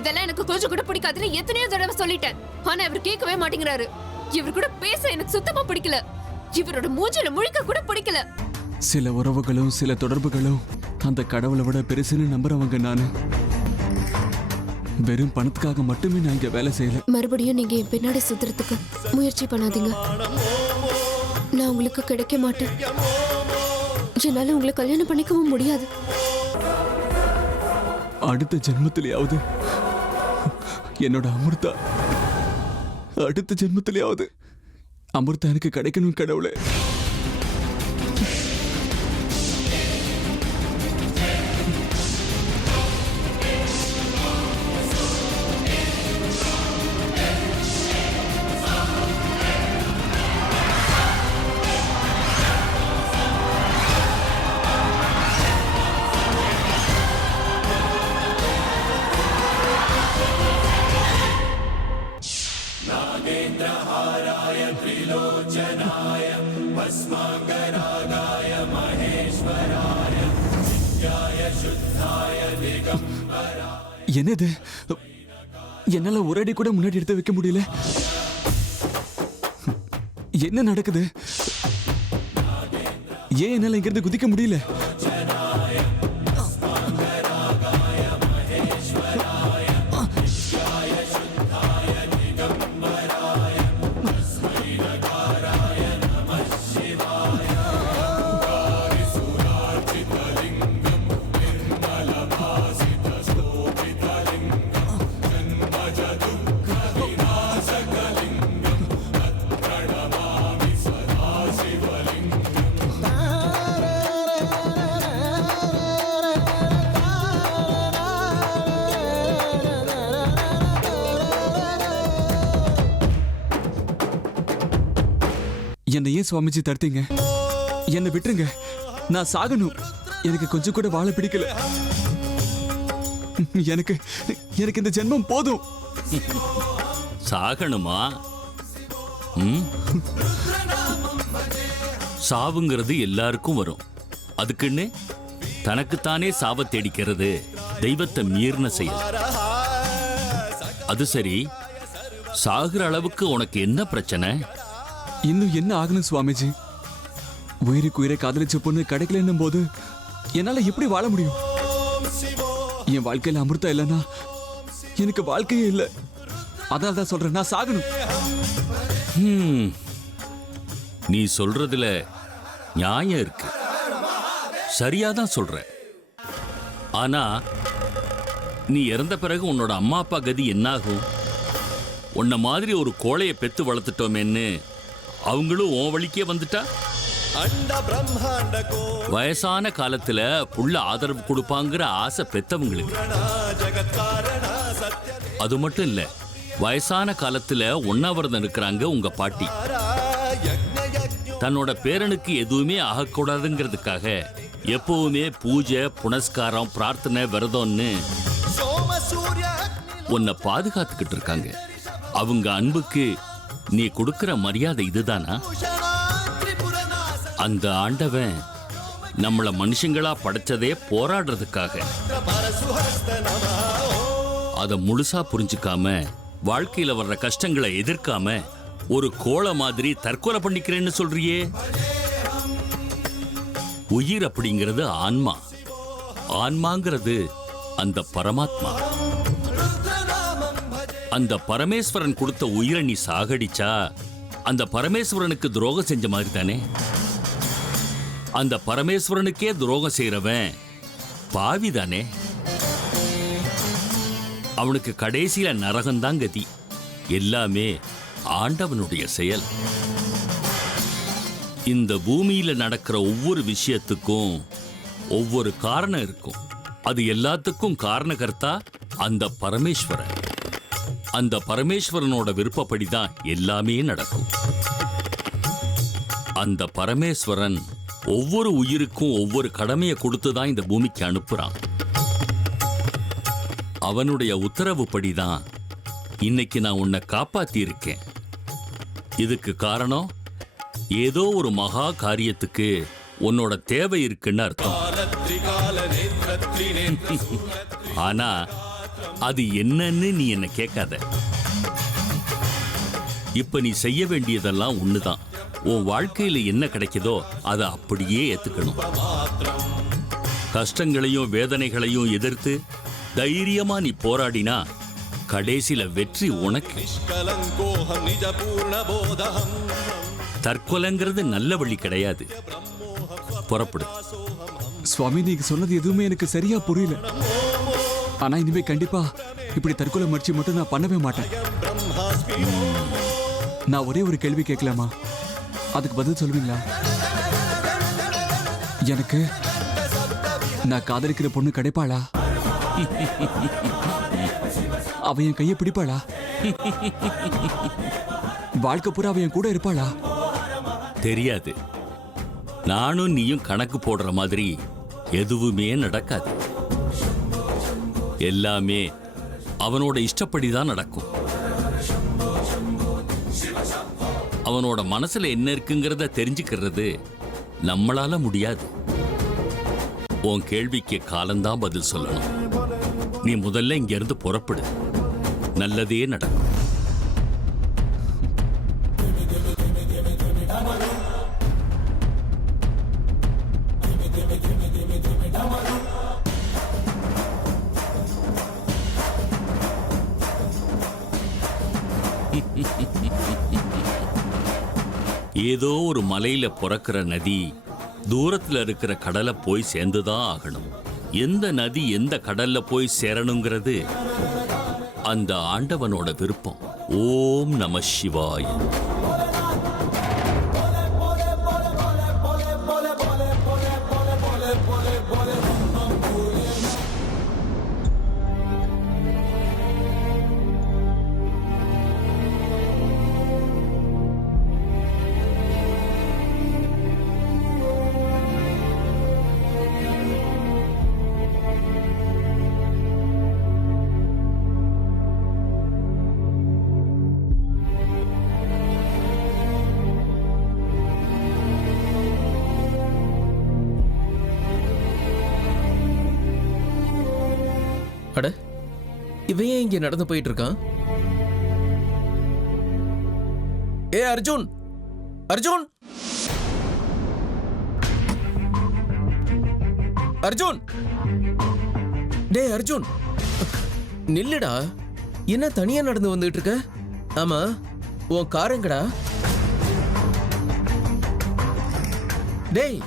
இதெல்லாம் எனக்கு கொஞ்சம் கூட பிடிக்காதுன்னு எத்தனையோ தடவை சொல்லிட்டேன். ஆனா இவர் கேட்கவே மாட்டேங்கிறாரு. இவர் கூட பேச எனக்கு சுத்தமா பிடிக்கல. இவரோட மூஞ்சில முழிக்க கூட பிடிக்கல. சில உறவுகளும் சில தொடர்புகளும் அந்த கடவுளை விட பெருசுன்னு நம்புறவங்க நானு. வெறும் பணத்துக்காக மட்டுமே நான் இங்க வேலை செய்யல. மறுபடியும் நீங்க என் பின்னாடி சுத்துறதுக்கு முயற்சி பண்ணாதீங்க. நான் உங்களுக்கு கிடைக்க மாட்டேன். என்னால உங்களை கல்யாணம் பண்ணிக்கவும் முடியாது. அடுத்த ஜென்மத்திலேயாவது என்னோட அமிர்தா, அடுத்த ஜென்மத்திலேயாவது அமிர்தா எனக்கு கிடைக்கணும் கடவுளே. என்னது? என்னால ஒரு அடி கூட முன்னாடி எடுத்து வைக்க முடியல. என்ன நடக்குது? ஏன் என்னால இங்கிருந்து குதிக்க முடியல? என்னை ஏன் சுவாமிஜி தடுத்தீங்க? என்னை விட்டுருங்க. நான் சாகணும். எனக்கு கொஞ்சம் கூட வாழ பிடிக்கல. எனக்கு எனக்கு இந்த ஜென்மம் போதும். சாகணுமா? சாவுங்கிறது எல்லாருக்கும் வரும். அதுக்குன்னு தனக்குத்தானே சாவ தேடிக்கிறது தெய்வத்தை மீறின செயல். அது சரி, சாகுற அளவுக்கு உனக்கு என்ன பிரச்சனை? இன்னும் என்ன ஆகணும் சுவாமிஜி? உயிருக்கு உயிரை காதலிச்ச பொண்ணு கிடைக்கலன்னும் போது என்னால எப்படி வாழ முடியும்? என் வாழ்க்கையில அமிர்தா இல்லைன்னா எனக்கு வாழ்க்கையே இல்லை. அதான் தான் சொல்றேன், நான் சாகணும். நீ சொல்றதுல நியாயம் இருக்கு, சரியாதான் சொல்ற. ஆனா நீ இறந்த பிறகு உன்னோட அம்மா அப்பா கதி என்னாகும்? உன்ன மாதிரி ஒரு கோழையை பெத்து வளர்த்துட்டோமேன்னு அவங்களும் உன் வழிக்கே வந்துட்டா? வயசான காலத்துல புள்ள ஆதரவு கொடுப்பாங்கிற ஆசை பெத்தவங்களுக்கு. அது மட்டும் இல்ல, வயசான காலத்துல உண்ணாவிரதம் இருக்கிறாங்க உங்க பாட்டி. தன்னோட பேரனுக்கு எதுவுமே ஆகக்கூடாதுங்கிறதுக்காக எப்பவுமே பூஜை, புனஸ்காரம், பிரார்த்தனை, விரதம்னு உன்னை பாதுகாத்துக்கிட்டு இருக்காங்க. அவங்க அன்புக்கு நீ கொடுக்கிற மரியாதை இதுதானா? அந்த ஆண்டவன் நம்மள மனுஷங்களா படைச்சதே போராடுறதுக்காக. அத முழுசா புரிஞ்சுக்காம, வாழ்க்கையில வர்ற கஷ்டங்களை எதிர்க்காம ஒரு கோளை மாதிரி தற்கொலை பண்ணிக்கிறேன்னு சொல்றியே. உயிர் அப்படிங்கிறது ஆன்மா, ஆன்மாங்கிறது அந்த பரமாத்மா. அந்த பரமேஸ்வரன் கொடுத்த உயிரை நீ சாகடிச்சா அந்த பரமேஸ்வரனுக்கு துரோகம் செஞ்ச மாதிரி தானே? அந்த பரமேஸ்வரனுக்கே துரோகம் செய்யறவன் பாவி தானே? அவனுக்கு கடைசியில நரகம்தான் கதி. எல்லாமே ஆண்டவனுடைய செயல். இந்த பூமியில நடக்கிற ஒவ்வொரு விஷயத்துக்கும் ஒவ்வொரு காரணம் இருக்கும். அது எல்லாத்துக்கும் காரணகர்த்தா அந்த பரமேஸ்வரன். அந்த பரமேஸ்வரனோட விருப்பப்படிதான் எல்லாமே நடக்கும். அந்த பரமேஸ்வரன் ஒவ்வொரு உயிருக்கும் ஒவ்வொரு கடமையை கொடுத்துதான் இந்த பூமிக்கு அனுப்புறான். அவனுடைய உத்தரவுப்படிதான் இன்னைக்கு நான் உன்னை காப்பாத்தி இருக்கேன். இதுக்கு காரணம் ஏதோ ஒரு மகா காரியத்துக்கு உன்னோட தேவை இருக்குன்னு அர்த்தம். ஆனா அது என்னன்னு நீ என்ன கேட்காத. இப்ப நீ செய்ய வேண்டியதெல்லாம் ஒண்ணுதான். உன் வாழ்க்கையில என்ன கிடைக்குதோ அதை அப்படியே ஏத்துக்கணும். கஷ்டங்களையும் வேதனைகளையும் எதிர்த்து தைரியமா நீ போராடினா கடைசியில வெற்றி உனக்கு. தற்கொலைங்கிறது நல்ல வழி கிடையாது. புறப்படு. சுவாமி, நீங்க சொன்னது எதுவுமே எனக்கு சரியா புரியல. ஆனா இனிமே கண்டிப்பா இப்படி தற்கொலை முயற்சி மட்டும் நான் பண்ணவே மாட்டேன். நான் ஒரே ஒரு கேள்வி கேட்கலாமா? அதுக்கு பதில் சொல்லுவீங்களா? எனக்கு நான் காதலிக்கிற பொண்ணு கிடைப்பாளா? அவ என் கையை பிடிப்பாளா? வாழ்க்கை பூரா அவ என் கூட இருப்பாளா? தெரியாது. நானும் நீயும் கணக்கு போடுற மாதிரி எதுவுமே நடக்காது. எல்லாமே அவனோட இஷ்டப்படிதான் நடக்கும். அவனோட மனசுல என்ன இருக்குங்கிறத தெரிஞ்சுக்கிறது நம்மளால முடியாது. உன் கேள்விக்கு காலம்தான் பதில் சொல்லணும். நீ முதல்ல இங்க இருந்து புறப்படு. நல்லதே நடக்கும். ஏதோ ஒரு மலையில பிறக்கிற நதி தூரத்துல இருக்கிற கடலை போய் சேர்ந்துதான் ஆகணும். எந்த நதி எந்த கடல்ல போய் சேரணுங்கிறது அந்த ஆண்டவனோட விருப்பம். ஓம் நம சிவாய. அட, இவன் ஏன் இங்க நடந்து போயிட்டு இருக்கான்? ஏ அர்ஜுன், அர்ஜுன், அர்ஜுன், டே அர்ஜுன், நில்லுடா. என்ன தனியா நடந்து வந்துட்டு இருக்க? ஆமா, உன் காரங்கடா. டேய்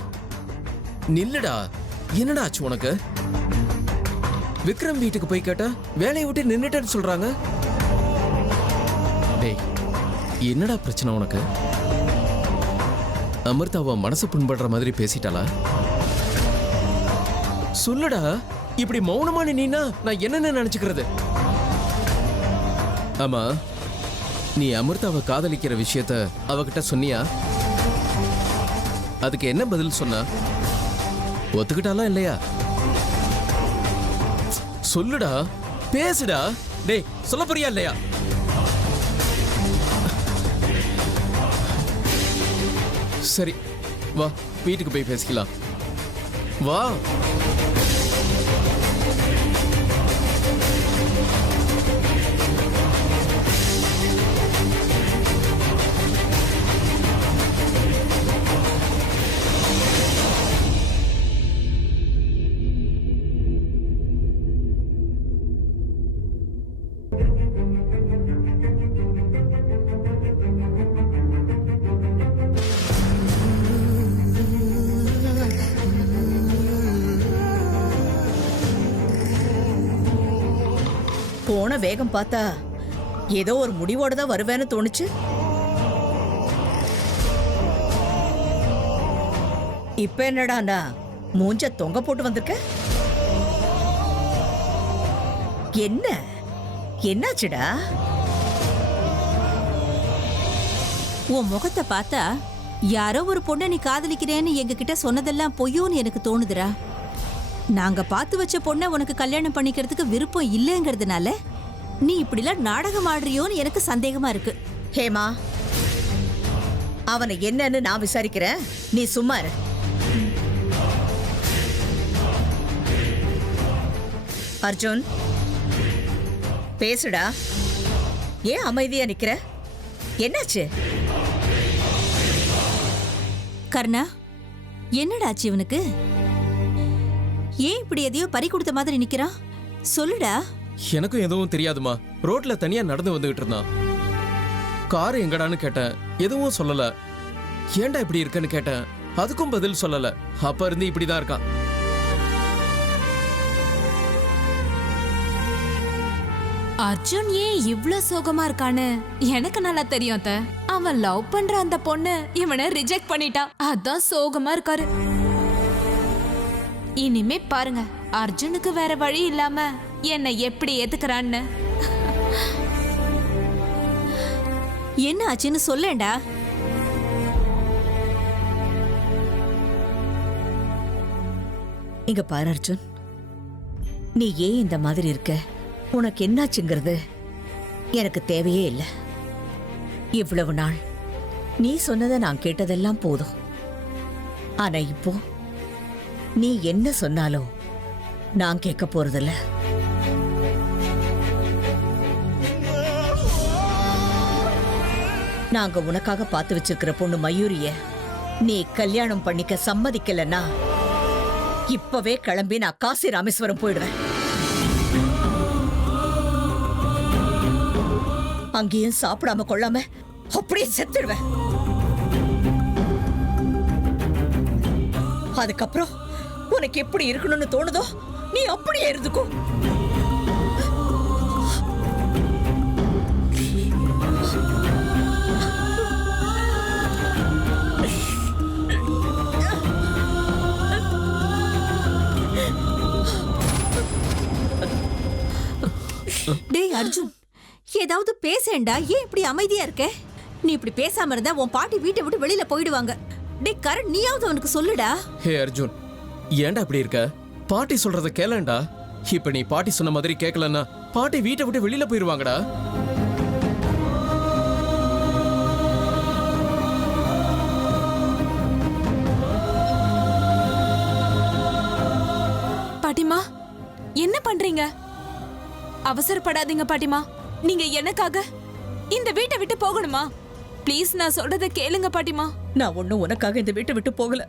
நில்லுடா. என்னடா ஆச்சு உனக்கு? விக்ரம் வீட்டுக்கு போய் கேட்டா வேலையை விட்டு நின்னுட்டேன்னு சொல்றாங்க. டேய், என்னடா பிரச்சனை உனக்கு? அமிர்தா அவ மனசு புண்படுற மாதிரி பேசிட்டாளா? சொல்லுடா. இப்படி மௌனமா நின்னா நான் என்னன்னு நினைச்சுக்கிறது? ஆமா, நீ அமிர்தாவை காதலிக்கிற விஷயத்த அவகிட்ட சொன்னியா? அதுக்கு என்ன பதில் சொன்னா? ஒத்துக்கிட்டாலா இல்லையா? சொல்லுடா, பேசுடா. டேய், சொல்ல போறியா இல்லையா? சரி, வா, வீட்டுக்கு போய் பேசிக்கலாம். வா. போன வேகம் பார்த்தா ஏதோ ஒரு முடிவோட தான் வருவேன்னு தோணுச்சு. இப்ப என்னடானா மூஞ்ச தொங்க போட்டு வந்திருக்க? என்ன என்னாச்சுடா? உன் முகத்தை பார்த்தா யாரோ ஒரு பொண்ணை நீ காதலிக்கிறேன்னு எங்க கிட்ட சொன்னதெல்லாம் பொய்யோன்னு எனக்கு தோணுதுடா. நாங்க பார்த்து வச்ச பொண்ணை உனக்கு கல்யாணம் பண்ணிக்கிறதுக்கு விருப்பம் இல்லைங்கிறதுனால நீ இப்படிலாம் நாடகம் ஆடுறியோன்னு எனக்கு சந்தேகமா இருக்கு. ஹேமா, அவனை என்னன்னு நான் விசாரிக்கிறேன், நீ சும்மா இரு. அர்ஜுன், பேசுடா. ஏன் அமைதியா நிக்கிற? என்னாச்சு? கர்ணா, என்னடாச்சு இவனுக்கு? ஏன் இப்படி எதையோ பறி கொடுத்த மாதிரி நிக்கிறான்? சொல்லுடா. எனக்கும் எதுவும் தெரியாதுமா. ரோட்ல தனியா நடந்து வந்துகிட்டு இருந்தான். கார் எங்கடான்னு கேட்டேன், எதுவும் சொல்லல. ஏன்டா இப்படி இருக்கன்னு கேட்டேன், அதுக்கும் பதில் சொல்லல. அப்ப இருந்து இப்படிதான் இருக்கான். அர்ஜுன் ஏன் இவ்ளோ சோகமா இருக்கான்னு எனக்கு நல்லா தெரியும் அத்தை. அவன் லவ் பண்ற அந்த பொண்ணு இவனை ரிஜெக்ட் பண்ணிட்டா, அதான் சோகமா இருக்காரு. இனிமே பாருங்க, அர்ஜுனுக்கு வேற வழி இல்லாம என்னை எப்படி ஏத்துக்கிறான்னு. என்ன ஆச்சுன்னு சொல்லேன்டா. இங்க பாரு அர்ஜுன், நீ ஏன் இந்த மாதிரி இருக்க, உனக்கு என்னாச்சுங்கிறது எனக்கு தேவையே இல்லை. இவ்வளவு நாள் நீ சொன்னதை நான் கேட்டதெல்லாம் போதும். ஆனா இப்போ நீ என்ன சொன்னாலும் நான் கேட்க போறதில்ல. நாங்க உனக்காக பார்த்து வச்சிருக்கிற பொண்ணு மயூரிய நீ கல்யாணம் பண்ணிக்க சம்மதிக்கலன்னா இப்பவே கிளம்பி நான் காசி ராமேஸ்வரம் போயிடுவேன். அங்கேயும் சாப்பிடாம கொள்ளாம அப்படியே செத்துடுவேன். அதுக்கப்புறம் உனக்கு எப்படி இருக்கணும்னு தோணுதோ நீ அப்படியே இருந்துக்கோ. டேய் அர்ஜுன், ஏதாவது பேசேன்டா. ஏன் இப்படி அமைதியா இருக்க? நீ இப்படி பேசாம இருந்தா உன் பாட்டி வீட்டை விட்டு வெளியில போயிடுவாங்க. டேய் கரண், நீயாவது அவனுக்கு சொல்லுடா. ஹே அர்ஜுன், ஏன்டா இப்படி இருக்க? பாட்டி சொல்றத கேளண்டா. இப்ப நீ பாட்டி சொன்ன மாதிரி கேட்கலன்னா பாட்டி வீட்டை விட்டு வெளியில போயிருவாங்கடா. பாட்டிமா, என்ன பண்றீங்க? அவசரப்படாதீங்க பாட்டிமா. நீங்க எனக்காக இந்த வீட்டை விட்டு போகணுமா? ப்ளீஸ் நான் சொல்றத கேளுங்க பாட்டிமா. நான் ஒண்ணும் உனக்காக இந்த வீட்டை விட்டு போகல.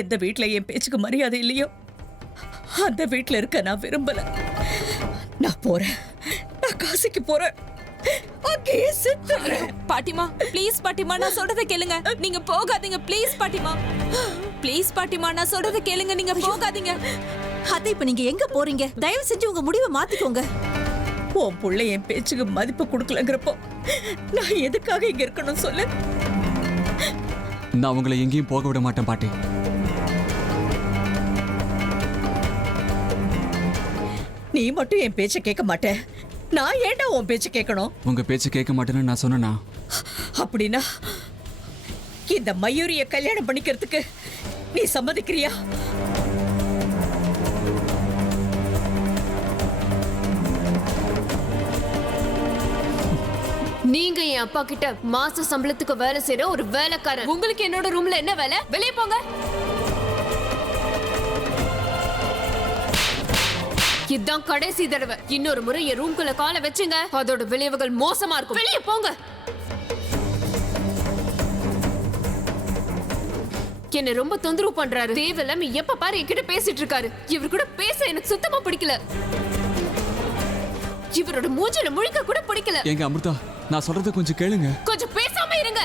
எந்த வீட்டுல என் பேச்சுக்கு மரியாதை இல்லையோ அந்த வீட்டுல இருக்க நான் விரும்பல. நான் போறேன், நான் காசிக்கு போறேன். அங்கேயே செத்துறேன். பாட்டிமா ப்ளீஸ் பாட்டிமா, நான் சொல்றத கேளுங்க. நீங்க போகாதீங்க ப்ளீஸ் பாட்டிமா. ப்ளீஸ் பாட்டிமா, நான் சொல்றத கேளுங்க. நீங்க போகாதீங்க. அத்தை, இப்ப நீங்க எங்க போறீங்க? தயவு செஞ்சு உங்க முடிவை மாத்திக்கோங்க. உன் புள்ள என் பேச்சுக்கு மதிப்பு கொடுக்கலங்கிறப்போ நான் எதுக்காக இங்க இருக்கணும் சொல்லு? நான் உங்களை எங்கேயும் போக விட மாட்டேன் பாட்டி. நீ மட்டும் என் பேச்ச கேட்க மாட்டே, நான் ஏன்டா உன் பேச்ச கேட்கணும்? உங்க பேச்சு கேட்க மாட்டேன்னு நான் சொன்னேனா? அப்படின்னா இந்த மயூரிய கல்யாணம் பண்ணிக்கிறதுக்கு நீ சம்மதிக்கிறியா? நீங்க என் அப்பா கிட்ட மாச சம்பளத்துக்கு வேலை செய்யற ஒரு வேலைக்காரன். உங்களுக்கு என்னோட ரூம்ல என்ன வேலை? வெளியே போங்க. இதுதான் கடைசி தடவை. இன்னொரு முறை என் ரூம்குள்ள காலை வச்சுங்க, அதோட விளைவுகள் மோசமா இருக்கும். வெளியே போங்க. என்ன ரொம்ப தொந்தரவு பண்றாரு. தேவையில்லாம எப்ப பாரு என்கிட்ட பேசிட்டு இருக்காரு. இவர் கூட பேச எனக்கு சுத்தமா பிடிக்கல. இவரோட மூஞ்சில முழிக்க கூட பிடிக்கல. எங்க அமிர்தா, நான் சொல்றத கொஞ்சம் கேளுங்க. கொஞ்சம் பேசாம இருங்க.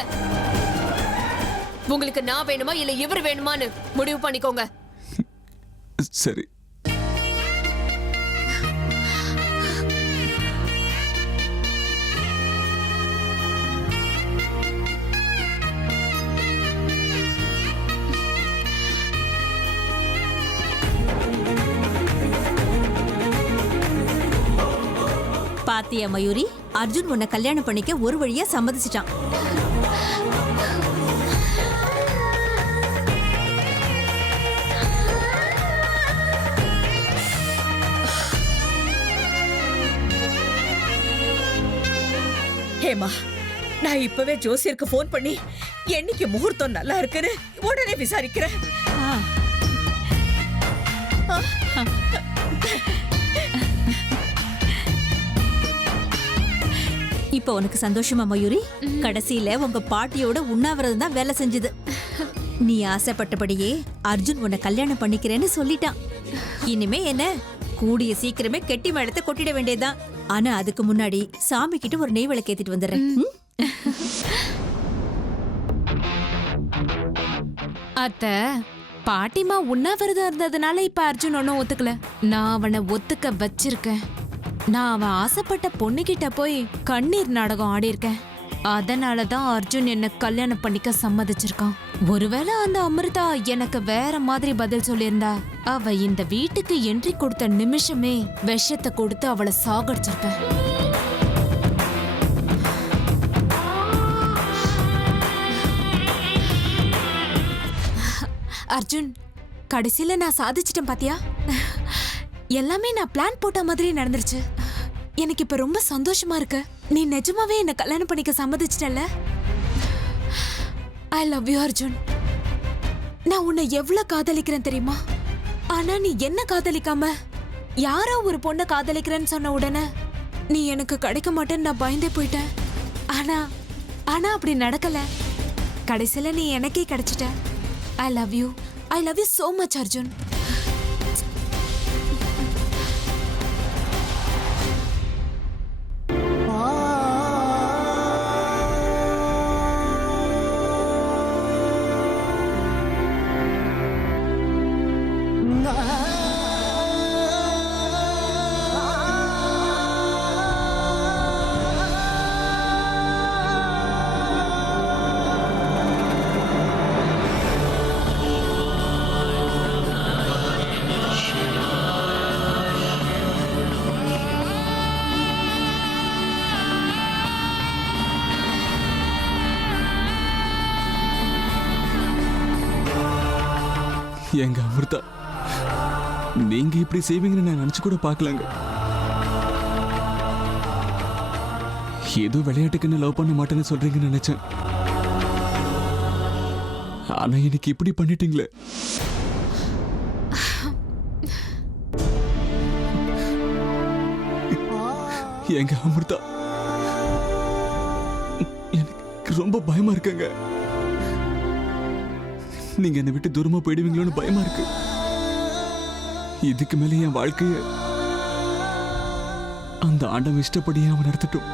உங்களுக்கு நான் வேணுமா இல்ல இவர் வேணுமான்னு முடிவு பண்ணிக்கோங்க. சரி. பாத்தியா மயூரி, அர்ஜுன் உன்னை கல்யாணம் பண்ணிக்க ஒரு வழியா சம்மதிச்சிட்டான். ஹேமா, நான் இப்பவே ஜோசியருக்கு போன் பண்ணி என்னைக்கு முகூர்த்தம் நல்லா இருக்குன்னு உடனே விசாரிக்கிறேன். இப்ப உனக்கு சந்தோஷமா மயூரி? கடைசியில உங்க பாட்டியோட உண்ணாவிரதம் தான் வேலை செஞ்சது. நீ ஆசைப்பட்டபடியே அர்ஜுன் உன்னை கல்யாணம் பண்ணிக்கிறேன்னு சொல்லிட்டான். இனிமே என்ன, கூடிய சீக்கிரமே கெட்டி மேளத்தை கொட்டிட வேண்டியதுதான். ஆனா அதுக்கு முன்னாடி சாமி கிட்ட ஒரு நெய் விளக்கு ஏத்திட்டு வந்துடுறேன். அத்த, பாட்டிமா உண்ணாவிரதம் இருந்ததுனால இப்ப அர்ஜுன் ஒன்னும் ஒத்துக்கல. நான் அவனை ஒத்துக்க வச்சிருக்கேன். நான் அவன் ஆசைப்பட்ட பொண்ணுகிட்ட போய் கண்ணீர் நாடகம் ஆடி இருக்கேன். அதனாலதான் அர்ஜுன் என்ன கல்யாணம் பண்ணிக்க சம்மதிச்சிருக்கான். ஒருவேளை அந்த அமிர்தா எனக்கு வேற மாதிரி பதில் சொல்லியிருந்தா, அவ இந்த வீட்டுக்கு என்ட்ரி கொடுத்த நிமிஷமே விஷத்தை கொடுத்து அவளை சாகடிச்சிருப்பேன். அர்ஜுன், கடைசியில நான் சாதிச்சிட்டேன் பாத்தியா? எல்லாமே நான் பிளான் போட்ட மாதிரி நடந்துருச்சு. எனக்கு இப்ப ரொம்ப சந்தோஷமா இருக்கு. நீ நிஜமாவே என்ன கல்யாணம் பண்ணிக்க சம்மதிச்சிட்டல. I love you Arjun. நான் உன்னை எவ்வளவு காதலிக்கிறேன் தெரியுமா? ஆனா நீ என்ன காதலிக்காம யாரோ ஒரு பொண்ணை காதலிக்கிறேன்னு சொன்ன உடனே நீ எனக்கு கிடைக்க மாட்டேன்னு நான் பயந்தே போயிட்டேன். ஆனா ஆனா அப்படி நடக்கல. கடைசியில நீ எனக்கே கிடைச்சிட்ட. I love you so much Arjun. எங்க அமிர்தா, நீங்க இப்படி செய்வீங்கன்னு நான் நினைச்சு கூட பார்க்கலங்க. ஏதோ விளையாட்டுக்குன்னு லவ் பண்ண மாட்டேன்னு சொல்றீங்கன்னு நினைச்சேன். ஆனா இன்னைக்கு இப்படி பண்ணிட்டீங்களே. எங்க அமிர்தா, எனக்கு ரொம்ப பயமா இருக்குங்க. நீங்க என்னை விட்டு தூரமா போயிடுவீங்களோன்னு பயமா இருக்கு. இதுக்கு மேல என் வாழ்க்கைய அந்த ஆண்டவன் இஷ்டப்படியே அவன் நடத்தட்டும்.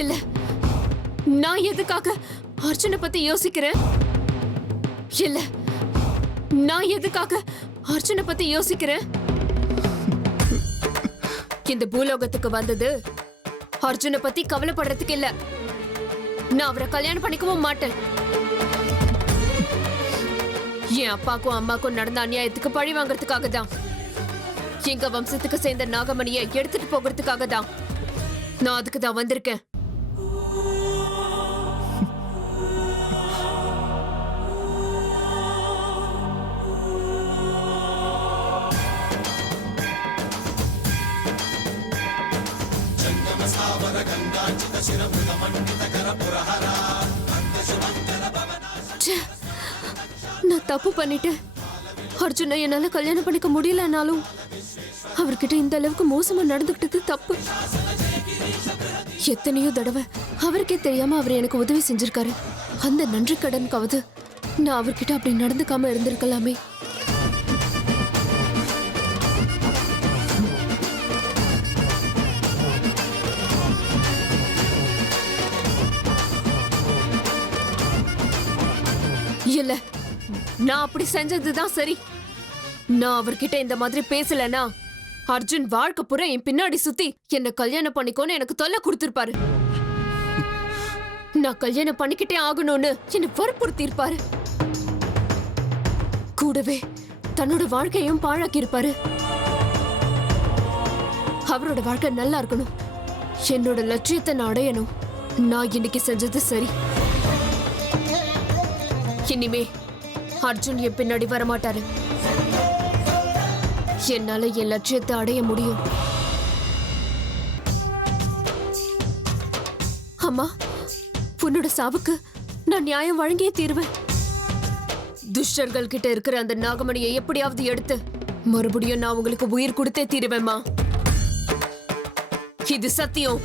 இல்ல, நான் எதுக்காக அர்ஜுனை பத்தி யோசிக்கிறேன்? இல்ல, நான் எதுக்காக அர்ஜுனை பத்தி யோசிக்கிறேன்? இந்த பூலோகத்துக்கு வந்தது அர்ஜுனை பத்தி கவலைப்படுறதுக்கு இல்ல. நான் அவரை கல்யாணம் பண்ணிக்கவும் மாட்டேன். என் அப்பாக்கும் அம்மாக்கும் நடந்த அநியாயத்துக்கு பழி வாங்கறதுக்காக தான். எங்க வம்சத்துக்கு சேர்ந்த நாகமணியை எடுத்துட்டு போகிறதுக்காக தான் நான் அதுக்கு தான் வந்திருக்கேன். நான் தப்பு பண்ணிட்டேன். அர்ஜுனை என்னால கல்யாணம் பண்ணிக்க முடியலனாலும் அவர்கிட்ட இந்த அளவுக்கு மோசமா நடந்துகிட்டது தப்பு. எத்தனையோ தடவை அவருக்கே தெரியாம அவர் எனக்கு உதவி செஞ்சிருக்காரு. அந்த நன்றி கடனுக்காவது நான் அவர்கிட்ட அப்படி நடந்துக்காம இருந்திருக்கலாமே. இல்ல, நான் அப்படி செஞ்சதுதான் சரி. நான் அவர்கிட்ட இந்த மாதிரி பேசலனா அர்ஜுன் வாழ்க்கை பூரா என் பின்னாடி சுத்தி என்ன கல்யாணம் பண்ணிக்கோன்னு எனக்கு தொல்லை கொடுத்திருப்பாரு. நான் கல்யாணம் பண்ணிக்கிட்டே ஆகணும்னு என்ன வற்புறுத்தி இருப்பாரு. கூடவே தன்னோட வாழ்க்கையும் பாழாக்கி இருப்பாரு. அவரோட வாழ்க்கை நல்லா இருக்கணும், என்னோட லட்சியத்தை நான் அடையணும். நான் இன்னைக்கு செஞ்சது சரி. இனிமே அர்ஜுன் என் பின்னாடி வரமாட்டாரு. என்னால என் லட்சியத்தை அடைய முடியும். அம்மா, உன்னோட சாவுக்கு நான் நியாயம் வழங்கியே தீருவேன். துஷ்டர்கள் கிட்ட இருக்கிற அந்த நாகமணியை எப்படியாவது எடுத்து மறுபடியும் நான் உங்களுக்கு உயிர் கொடுத்தே தீருவேம்மா. இது சத்தியம்.